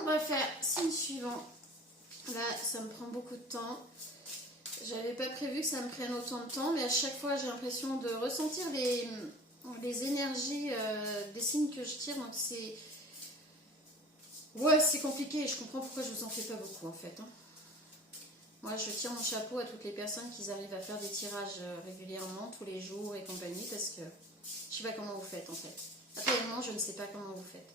On va faire signe suivant. Là, ça me prend beaucoup de temps. J'avais pas prévu que ça me prenne autant de temps, mais à chaque fois, j'ai l'impression de ressentir les énergies des signes que je tire. Donc c'est... Ouais, c'est compliqué et je comprends pourquoi je vous en fais pas beaucoup en fait. Hein. Moi, je tire mon chapeau à toutes les personnes qui arrivent à faire des tirages régulièrement, tous les jours et compagnie, parce que je sais pas comment vous faites en fait. Réellement, je ne sais pas comment vous faites.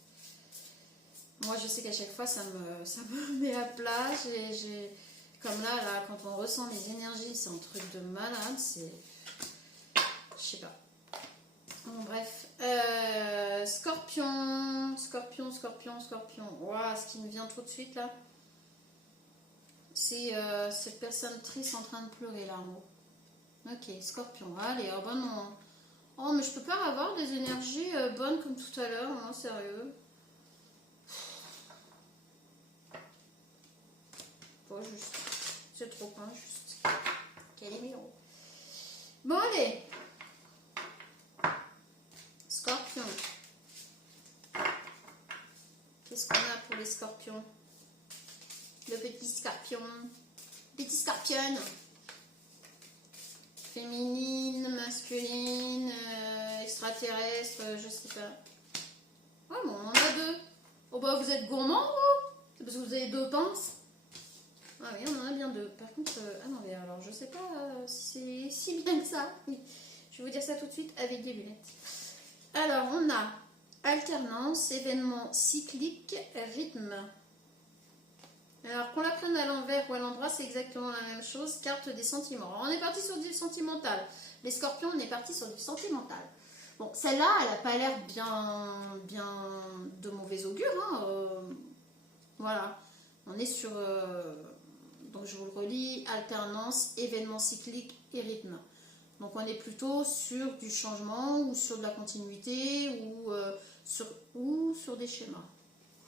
Moi, je sais qu'à chaque fois, ça me met à plat. Comme là, quand on ressent les énergies, c'est un truc de malade. C'est... Je sais pas. Bon, bref. Scorpion. Waouh, ce qui me vient tout de suite, là, c'est cette personne triste en train de pleurer, là, en haut. Ok, Scorpion. Allez, oh, bon, non. Oh, mais je peux pas avoir des énergies bonnes comme tout à l'heure, hein, sérieux. Pas juste. C'est trop injuste. Quel est mignon. Bon, allez. Scorpion. Qu'est-ce qu'on a pour les scorpions? Le petit scorpion. Petit scorpion. Féminine, masculine, extraterrestre, je sais pas. Ah bon, on en a deux. Oh bah vous êtes gourmand vous? C'est parce que vous avez deux pinces? Ah oui, on en a bien deux. Par contre, ah non mais alors je sais pas si c'est si bien que ça. Je vais vous dire ça tout de suite avec des lunettes. Alors on a alternance, événement cyclique, rythme. Alors qu'on la prenne à l'envers ou à l'endroit, c'est exactement la même chose. Carte des sentiments. Alors, on est parti sur du sentimental. Les scorpions, on est parti sur du sentimental. Bon, celle-là, elle n'a pas l'air bien de mauvais augure. Hein, voilà. On est sur... donc je vous le relis. Alternance, événement cyclique et rythme. Donc on est plutôt sur du changement ou sur de la continuité ou sur des schémas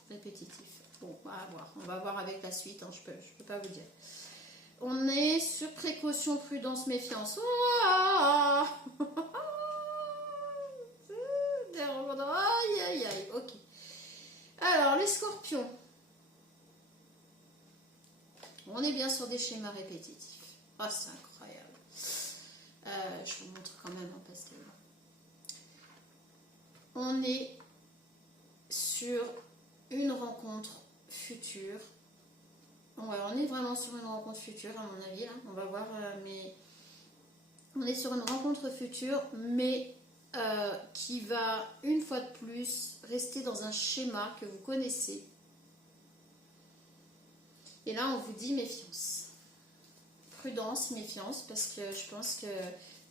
répétitifs. Bon, on va voir avec la suite, hein, je peux pas vous dire. On est sur précaution, prudence, méfiance. Aïe, aïe, aïe, ok. Alors, les scorpions. On est bien sur des schémas répétitifs. Ah, c'est incroyable. Je vous montre quand même, hein, parce que... On est sur une rencontre future. Ouais, on est vraiment sur une rencontre future à mon avis, là. On va voir, mais on est sur une rencontre future, mais qui va une fois de plus rester dans un schéma que vous connaissez. Et là, on vous dit méfiance. Prudence, méfiance, parce que je pense que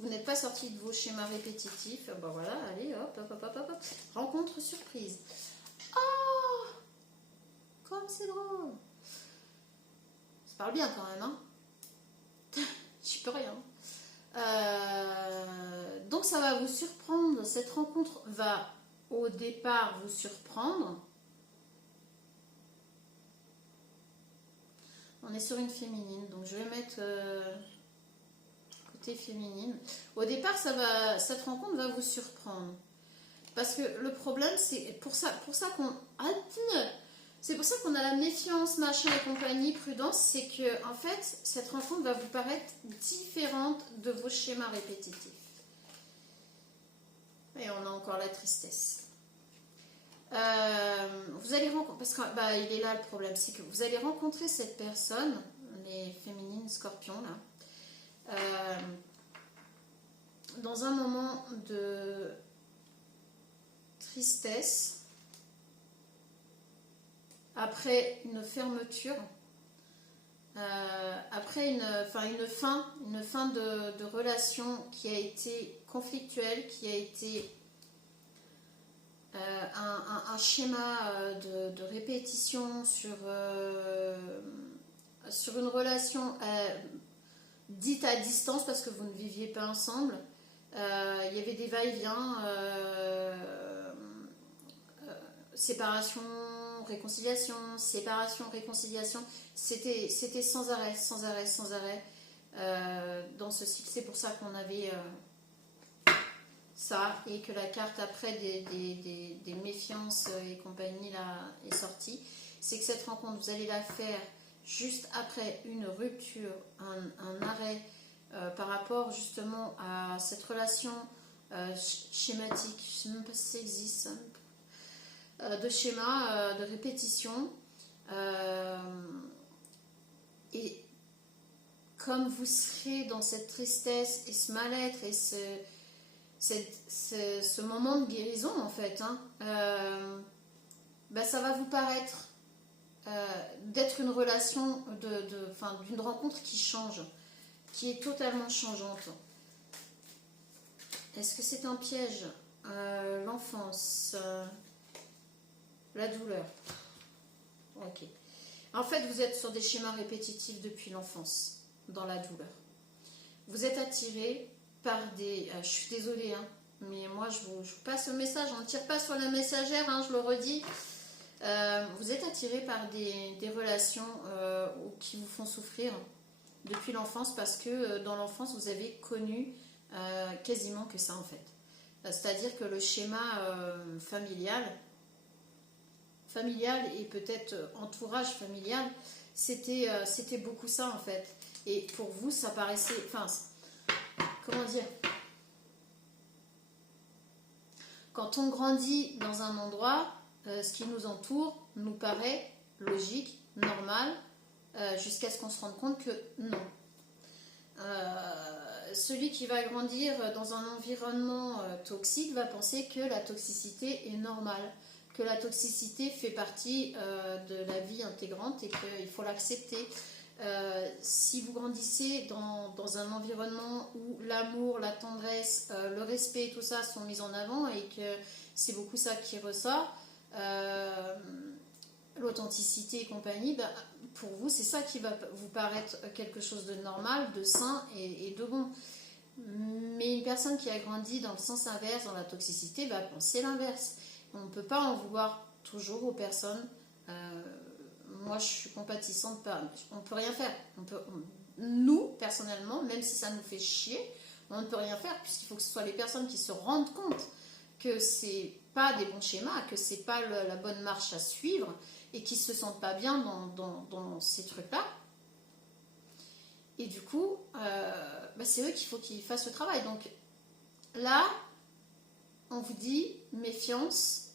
vous n'êtes pas sorti de vos schémas répétitifs. Ben voilà, allez, hop, hop, hop, hop, hop. Rencontre surprise. Oh, comme c'est drôle. Ça parle bien quand même, hein. J'y peux rien. Donc ça va vous surprendre. Cette rencontre va au départ vous surprendre. On est sur une féminine, donc je vais mettre côté féminine. Au départ, cette rencontre va vous surprendre. Parce que le problème, c'est pour ça qu'on... C'est pour ça qu'on a la méfiance, machin et compagnie, prudence, c'est que en fait, cette rencontre va vous paraître différente de vos schémas répétitifs. Et on a encore la tristesse. Vous allez rencontrer, parce que il est là le problème, c'est que vous allez rencontrer cette personne, les féminines scorpions là, dans un moment de tristesse, après une fermeture, après une fin de relation qui a été conflictuelle, qui a été un schéma de répétition sur une relation dite à distance parce que vous ne viviez pas ensemble. Il y avait des va-et-vient, séparation, réconciliation. C'était sans arrêt. Dans ce cycle, c'est pour ça qu'on avait ça, et que la carte après des méfiances et compagnie là est sortie. c'est que cette rencontre, vous allez la faire juste après une rupture, un arrêt par rapport justement à cette relation schématique, je ne sais même pas si ça existe, de schéma, de répétition. Et comme vous serez dans cette tristesse et ce mal-être et ce moment de guérison en fait, hein, ça va vous paraître d'être une relation d'une rencontre qui change, qui est totalement changeante. Est-ce que c'est un piège? L'enfance, la douleur. Ok. En fait, vous êtes sur des schémas répétitifs depuis l'enfance, dans la douleur. Vous êtes attiré par des... je suis désolée, hein, mais moi je vous passe le message, on ne tire pas sur la messagère, hein, je le redis. Vous êtes attiré par des relations qui vous font souffrir depuis l'enfance parce que dans l'enfance vous avez connu quasiment que ça en fait. C'est-à-dire que le schéma familial et peut-être entourage familial, c'était beaucoup ça en fait. Et pour vous, ça paraissait... Enfin, comment dire? Quand on grandit dans un endroit, ce qui nous entoure nous paraît logique, normal, jusqu'à ce qu'on se rende compte que non. Celui qui va grandir dans un environnement toxique va penser que la toxicité est normale, que la toxicité fait partie de la vie intégrante et qu'il faut l'accepter. Si vous grandissez dans un environnement où l'amour, la tendresse, le respect, tout ça sont mis en avant et que c'est beaucoup ça qui ressort, l'authenticité et compagnie, pour vous c'est ça qui va vous paraître quelque chose de normal, de sain et de bon. Mais une personne qui a grandi dans le sens inverse, dans la toxicité, va penser l'inverse. On ne peut pas en vouloir toujours aux personnes. Moi je suis compatissante, on ne peut rien faire. Nous, personnellement, même si ça nous fait chier, on ne peut rien faire puisqu'il faut que ce soit les personnes qui se rendent compte que c'est pas des bons schémas, que c'est pas la bonne marche à suivre et qui se sentent pas bien dans ces trucs-là. Et du coup, c'est eux qu'il faut qu'ils fassent le travail. Donc là, on vous dit méfiance,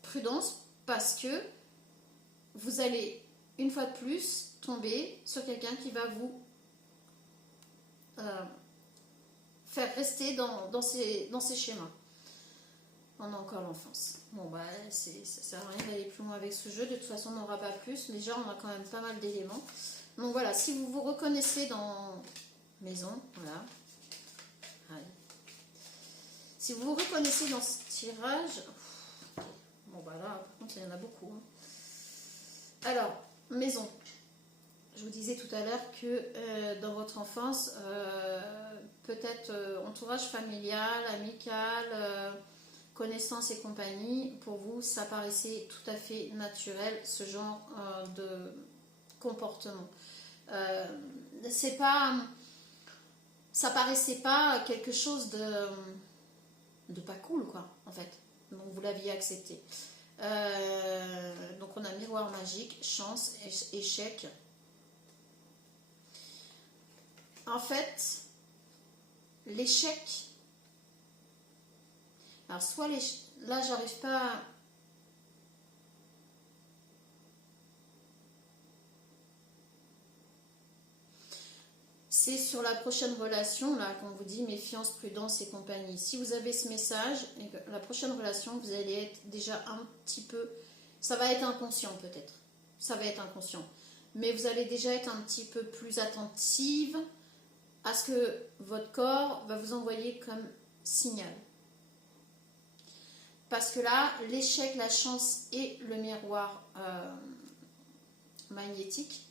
prudence, parce que vous allez une fois de plus tomber sur quelqu'un qui va vous faire rester dans ces schémas. On a encore l'enfance. Bon, ça sert à rien d'aller plus loin avec ce jeu. De toute façon, on n'aura pas plus. Déjà, on a quand même pas mal d'éléments. Donc voilà, si vous vous reconnaissez dans maison, voilà. Allez. Si vous vous reconnaissez dans ce tirage, bon là, par contre, il y en a beaucoup. Hein. Alors, maison. Je vous disais tout à l'heure que dans votre enfance, peut-être entourage familial, amical, connaissances et compagnie, pour vous, ça paraissait tout à fait naturel, ce genre de comportement. Ça paraissait pas quelque chose de pas cool, quoi, en fait. Donc vous l'aviez accepté. Donc on a miroir magique, chance, échec. En fait, l'échec. Alors soit là j'arrive pas. C'est sur la prochaine relation, là, qu'on vous dit méfiance, prudence et compagnie. Si vous avez ce message, la prochaine relation, vous allez être déjà un petit peu... Ça va être inconscient peut-être. Ça va être inconscient. Mais vous allez déjà être un petit peu plus attentive à ce que votre corps va vous envoyer comme signal. Parce que là, l'échec, la chance et le miroir magnétique,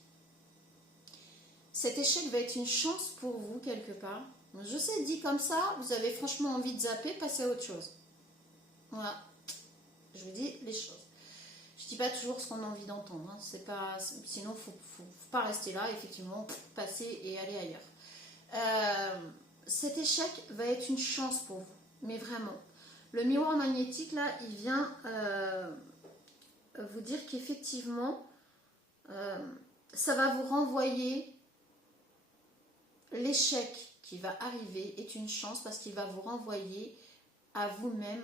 cet échec va être une chance pour vous quelque part. Je sais, dit comme ça, vous avez franchement envie de zapper, passer à autre chose. Voilà. Je vous dis les choses. Je dis pas toujours ce qu'on a envie d'entendre. Hein. Sinon, faut pas rester là, effectivement, passer et aller ailleurs. Cet échec va être une chance pour vous. Mais vraiment. Le miroir magnétique, là, il vient vous dire qu'effectivement, ça va vous renvoyer l'échec qui va arriver est une chance parce qu'il va vous renvoyer à vous-même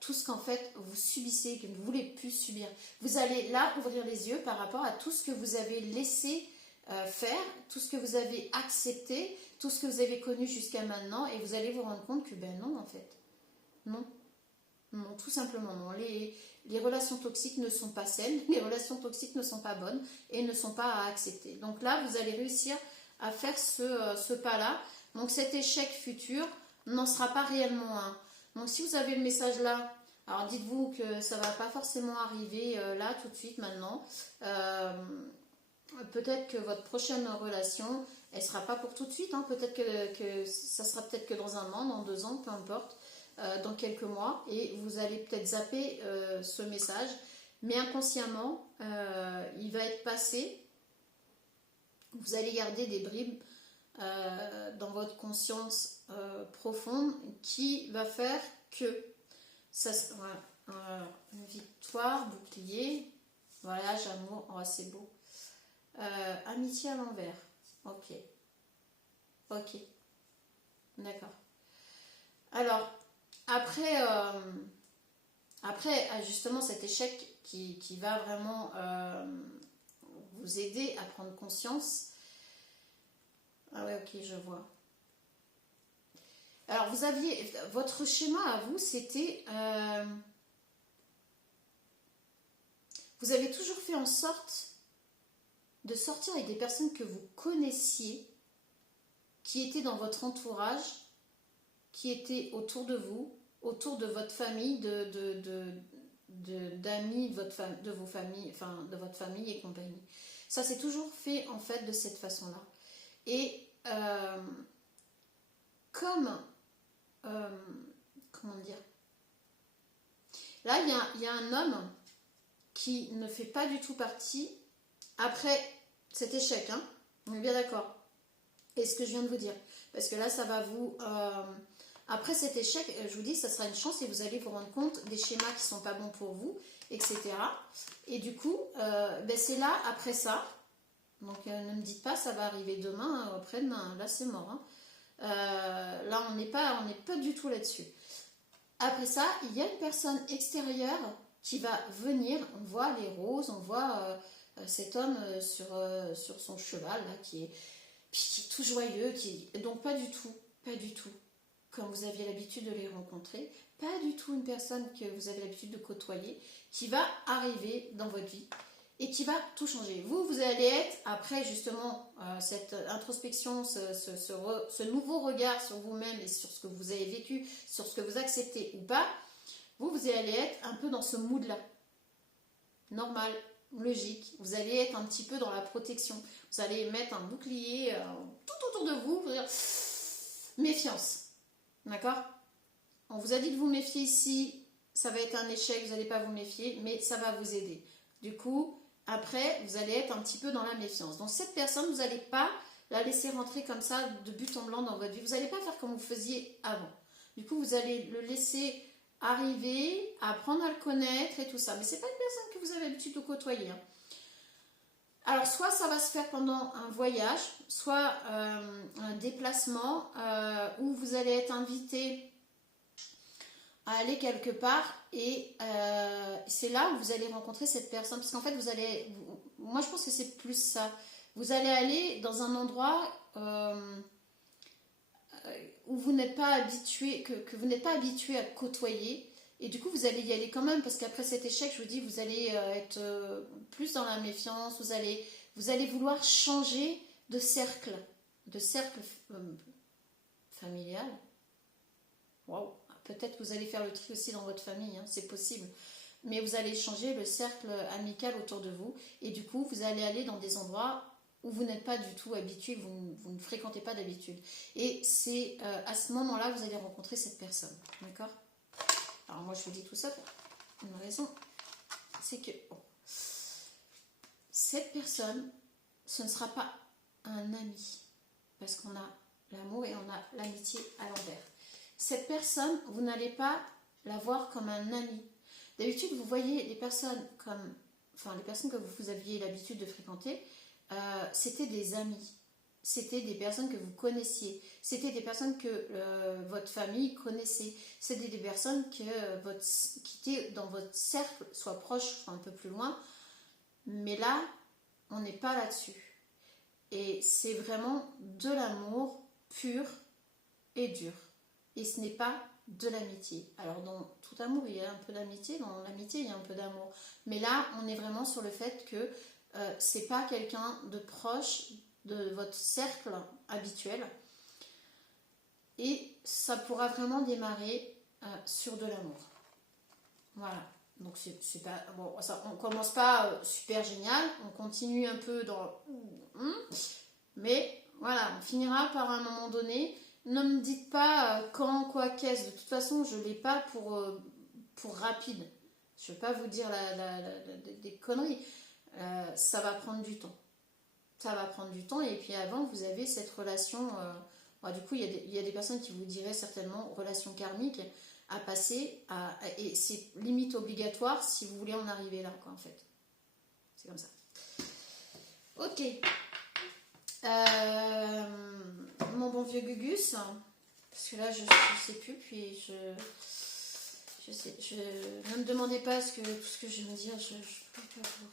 tout ce qu'en fait vous subissez et que vous ne voulez plus subir. Vous allez là ouvrir les yeux par rapport à tout ce que vous avez laissé faire, tout ce que vous avez accepté, tout ce que vous avez connu jusqu'à maintenant et vous allez vous rendre compte que ben non en fait, non. Non, tout simplement non. Les relations toxiques ne sont pas saines, les relations toxiques ne sont pas bonnes et ne sont pas à accepter. Donc là, vous allez réussir à faire ce pas-là. Donc cet échec futur n'en sera pas réellement un. Donc si vous avez le message là, alors dites-vous que ça ne va pas forcément arriver là tout de suite maintenant. Peut-être que votre prochaine relation, elle ne sera pas pour tout de suite. Hein. Peut-être que ça sera peut-être que dans un an, dans 2 ans, peu importe. Dans quelques mois et vous allez peut-être zapper ce message mais inconsciemment il va être passé, vous allez garder des bribes dans votre conscience profonde qui va faire que ça sera une victoire, bouclier, voilà, amour, oh, c'est beau, amitié à l'envers, ok, d'accord. Alors après, justement, cet échec qui va vraiment vous aider à prendre conscience. Ah ouais, ok, je vois. Alors, votre schéma à vous, c'était, vous avez toujours fait en sorte de sortir avec des personnes que vous connaissiez, qui étaient dans votre entourage, qui étaient autour de vous, autour de votre famille, d'amis, de vos familles, enfin de votre famille et compagnie. Ça s'est toujours fait en fait de cette façon-là. Et comment dire, là il y a un homme qui ne fait pas du tout partie après cet échec, hein, on est bien d'accord. Et ce que je viens de vous dire, parce que là ça va vous après cet échec, je vous dis, ça sera une chance et vous allez vous rendre compte des schémas qui ne sont pas bons pour vous, etc. Et du coup, c'est là, après ça, donc ne me dites pas ça va arriver demain, après-demain, là c'est mort. Hein. Là on n'est pas du tout là-dessus. Après ça, il y a une personne extérieure qui va venir, on voit les roses, on voit cet homme sur son cheval, là, qui est tout joyeux, donc pas du tout. Comme vous aviez l'habitude de les rencontrer, pas du tout une personne que vous avez l'habitude de côtoyer, qui va arriver dans votre vie et qui va tout changer. Vous allez être, après justement cette introspection, ce nouveau regard sur vous-même et sur ce que vous avez vécu, sur ce que vous acceptez ou pas, vous allez être un peu dans ce mood-là. Normal, logique. Vous allez être un petit peu dans la protection. Vous allez mettre un bouclier tout autour de vous, vous dire méfiance. D'accord? On vous a dit de vous méfier ici, ça va être un échec, vous n'allez pas vous méfier, mais ça va vous aider. Du coup, après, vous allez être un petit peu dans la méfiance. Donc cette personne, vous n'allez pas la laisser rentrer comme ça de but en blanc dans votre vie. Vous n'allez pas faire comme vous faisiez avant. Du coup, vous allez le laisser arriver, apprendre à le connaître et tout ça. Mais ce n'est pas une personne que vous avez l'habitude de côtoyer. Hein. Alors, soit ça va se faire pendant un voyage, soit un déplacement où vous allez être invité à aller quelque part et c'est là où vous allez rencontrer cette personne. Parce qu'en fait, moi je pense que c'est plus ça. Vous allez aller dans un endroit où vous n'êtes pas habitué, que vous n'êtes pas habitué à côtoyer. Et du coup, vous allez y aller quand même, parce qu'après cet échec, je vous dis, vous allez être plus dans la méfiance, vous allez vouloir changer de cercle familial. Waouh, peut-être que vous allez faire le tri aussi dans votre famille, hein, c'est possible. Mais vous allez changer le cercle amical autour de vous, et du coup, vous allez aller dans des endroits où vous n'êtes pas du tout habitué, vous ne fréquentez pas d'habitude. Et c'est à ce moment-là que vous allez rencontrer cette personne, d'accord ? Alors moi je vous dis tout ça pour une raison, c'est que cette personne, ce ne sera pas un ami, parce qu'on a l'amour et on a l'amitié à l'envers. Cette personne, vous n'allez pas la voir comme un ami. D'habitude, vous voyez les personnes comme, enfin les personnes que vous aviez l'habitude de fréquenter, c'était des amis. C'était des personnes que vous connaissiez. C'était des personnes que votre famille connaissait. C'était des personnes qui étaient dans votre cercle, soit proche, soit un peu plus loin. Mais là, on n'est pas là-dessus. Et c'est vraiment de l'amour pur et dur. Et ce n'est pas de l'amitié. Alors dans tout amour, il y a un peu d'amitié. Dans l'amitié, il y a un peu d'amour. Mais là, on est vraiment sur le fait que c'est pas quelqu'un de proche de votre cercle habituel. Et ça pourra vraiment démarrer sur de l'amour. Voilà. Donc c'est pas bon, ça, on commence pas super génial, on continue un peu dans mais voilà, on finira par un moment donné. Ne me dites pas quand, quoi, qu'est-ce. De toute façon, je l'ai pas pour rapide. Je vais pas vous dire des conneries. Ça va prendre du temps. Ça va prendre du temps. Et puis avant, vous avez cette relation. Du coup, il y a des personnes qui vous diraient certainement relation karmique à passer. Et c'est limite obligatoire si vous voulez en arriver là, quoi, en fait. C'est comme ça. Ok. Mon bon vieux Gugus. Parce que là, je ne sais plus. Puis ne me demandez pas tout ce que je vais me dire. Je le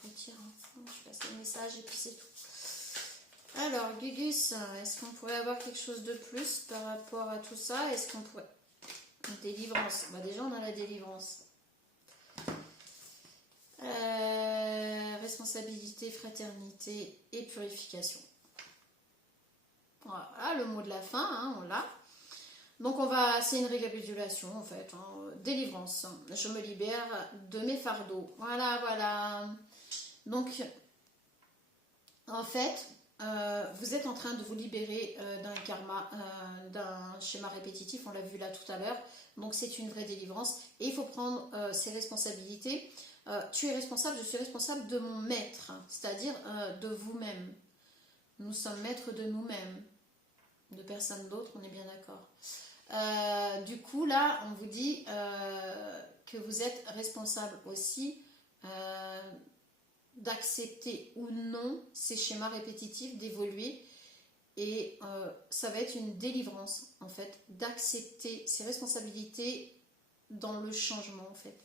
retire. Hein. Je passe le message et puis c'est tout. Alors, Gugus, est-ce qu'on pourrait avoir quelque chose de plus par rapport à tout ça? Est-ce qu'on pourrait... Délivrance. Déjà, on a la délivrance. Responsabilité, fraternité et purification. Voilà, le mot de la fin, hein, on l'a. Donc, c'est une récapitulation, en fait. Hein. Délivrance. Je me libère de mes fardeaux. Voilà. Donc, en fait... vous êtes en train de vous libérer d'un karma, d'un schéma répétitif, on l'a vu là tout à l'heure, donc c'est une vraie délivrance et il faut prendre ses responsabilités. Tu es responsable, je suis responsable de mon maître, c'est-à-dire de vous-même. Nous sommes maîtres de nous-mêmes, de personne d'autre, on est bien d'accord. Du coup là, on vous dit que vous êtes responsable aussi d'accepter ou non ces schémas répétitifs, d'évoluer et ça va être une délivrance en fait, d'accepter ses responsabilités dans le changement en fait.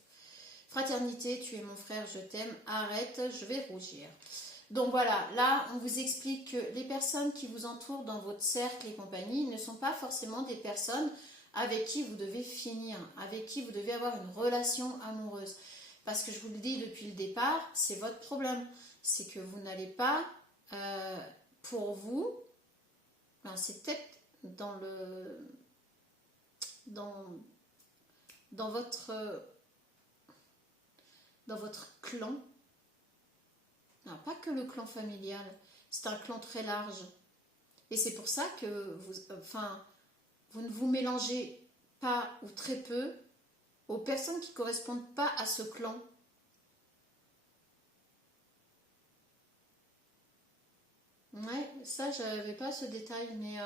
Fraternité, tu es mon frère, je t'aime, arrête, je vais rougir. Donc voilà, là on vous explique que les personnes qui vous entourent dans votre cercle et compagnie ne sont pas forcément des personnes avec qui vous devez finir, avec qui vous devez avoir une relation amoureuse. Parce que je vous le dis depuis le départ, c'est votre problème. C'est que vous n'allez pas, pour vous, c'est peut-être dans votre clan. Non, pas que le clan familial, c'est un clan très large. Et c'est pour ça que vous ne vous mélangez pas ou très peu aux personnes qui ne correspondent pas à ce clan. Ouais, ça, je n'avais pas ce détail, mais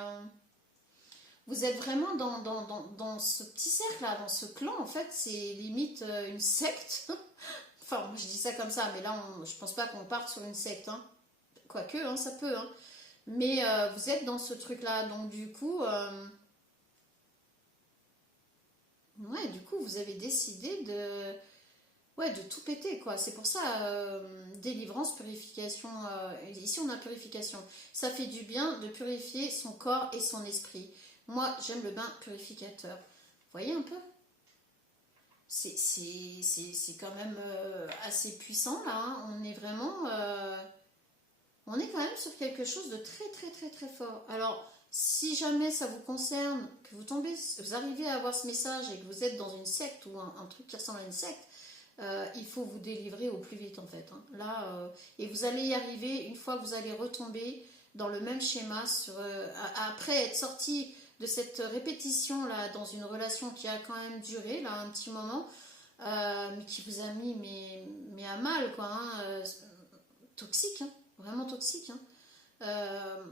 vous êtes vraiment dans ce petit cercle-là, dans ce clan, en fait, c'est limite une secte. Enfin, je dis ça comme ça, mais là, je pense pas qu'on parte sur une secte. Hein. Quoique, hein, ça peut. Hein. Mais vous êtes dans ce truc-là, donc du coup... Ouais, du coup, vous avez décidé de tout péter, quoi. C'est pour ça, délivrance, purification. Ici, on a purification. Ça fait du bien de purifier son corps et son esprit. Moi, j'aime le bain purificateur. Vous voyez un peu? C'est quand même assez puissant, là. Hein. On est vraiment... on est quand même sur quelque chose de très, très, très, très fort. Alors... Si jamais ça vous concerne, que vous arrivez à avoir ce message et que vous êtes dans une secte ou un truc qui ressemble à une secte, il faut vous délivrer au plus vite en fait. Hein. Là, et vous allez y arriver une fois que vous allez retomber dans le même schéma après être sorti de cette répétition là dans une relation qui a quand même duré là un petit moment, mais qui vous a mis mais à mal quoi, hein, toxique, hein, vraiment toxique. Hein.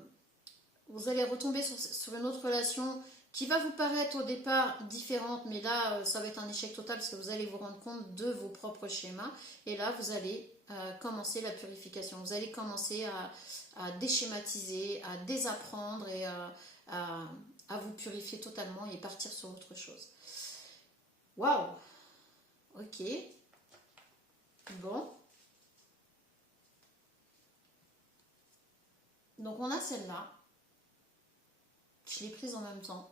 Vous allez retomber sur une autre relation qui va vous paraître au départ différente, mais là, ça va être un échec total parce que vous allez vous rendre compte de vos propres schémas. Et là, vous allez commencer la purification. Vous allez commencer à déschématiser, à désapprendre et à vous purifier totalement et partir sur autre chose. Waouh! Ok. Bon. Donc on a celle-là. Je l'ai prise en même temps.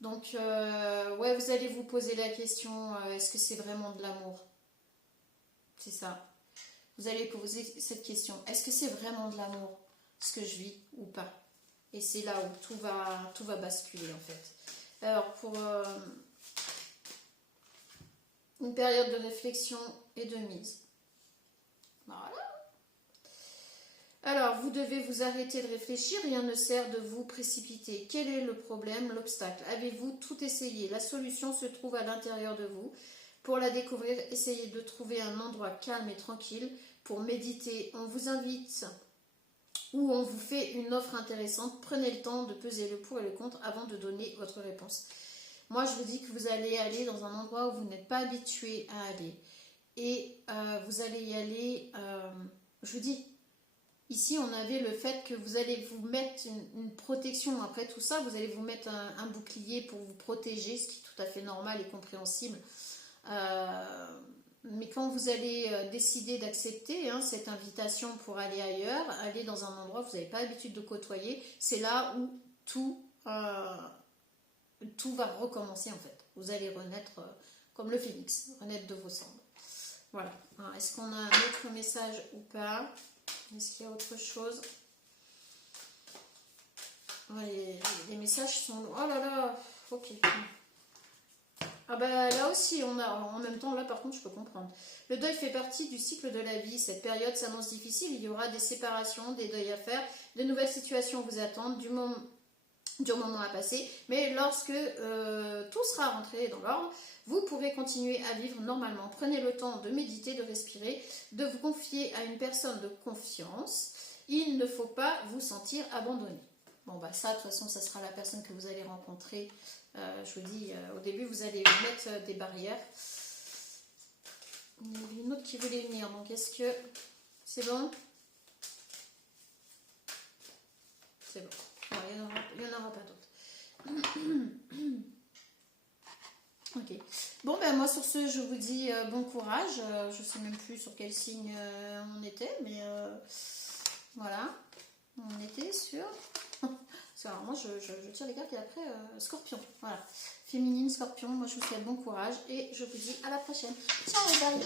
Donc, ouais, vous allez vous poser la question, est-ce que c'est vraiment de l'amour? C'est ça. Vous allez poser cette question, est-ce que c'est vraiment de l'amour, ce que je vis ou pas? Et c'est là où tout va basculer, en fait. Alors, pour une période de réflexion et de mise. Voilà. Alors, vous devez vous arrêter de réfléchir, rien ne sert de vous précipiter. Quel est le problème, l'obstacle? Avez-vous tout essayé? La solution se trouve à l'intérieur de vous. Pour la découvrir, essayez de trouver un endroit calme et tranquille pour méditer. On vous invite ou on vous fait une offre intéressante. Prenez le temps de peser le pour et le contre avant de donner votre réponse. Moi, je vous dis que vous allez aller dans un endroit où vous n'êtes pas habitué à aller. Et vous allez y aller, je vous dis, ici, on avait le fait que vous allez vous mettre une protection. Après tout ça, vous allez vous mettre un bouclier pour vous protéger, ce qui est tout à fait normal et compréhensible. Mais quand vous allez décider d'accepter cette invitation pour aller ailleurs, aller dans un endroit que vous n'avez pas l'habitude de côtoyer, c'est là où tout va recommencer en fait. Vous allez renaître comme le phénix, renaître de vos cendres. Voilà. Est-ce qu'on a un autre message ou pas? Est-ce qu'il y a autre chose? Les messages sont... Oh là là. Ok. Ah bah là aussi, on a... En même temps, là par contre, je peux comprendre. Le deuil fait partie du cycle de la vie. Cette période s'annonce difficile. Il y aura des séparations, des deuils à faire. De nouvelles situations vous attendent. Du moment à passer. Mais lorsque tout sera rentré dans l'ordre, vous pourrez continuer à vivre normalement. Prenez le temps de méditer, de respirer, de vous confier à une personne de confiance. Il ne faut pas vous sentir abandonné. Bon bah ça, de toute façon, ça sera la personne que vous allez rencontrer. Je vous dis, au début, vous allez mettre des barrières. Il y avait une autre qui voulait venir, donc est-ce que c'est bon? C'est bon. Non, il n'y en aura pas d'autres. Ok. Bon, ben moi sur ce, je vous dis bon courage. Je ne sais même plus sur quel signe on était, mais voilà. On était sur... Parce que alors, moi, je tire les cartes et après, Scorpion. Voilà. Féminine, Scorpion. Moi, je vous souhaite bon courage et je vous dis à la prochaine. Ciao, bye.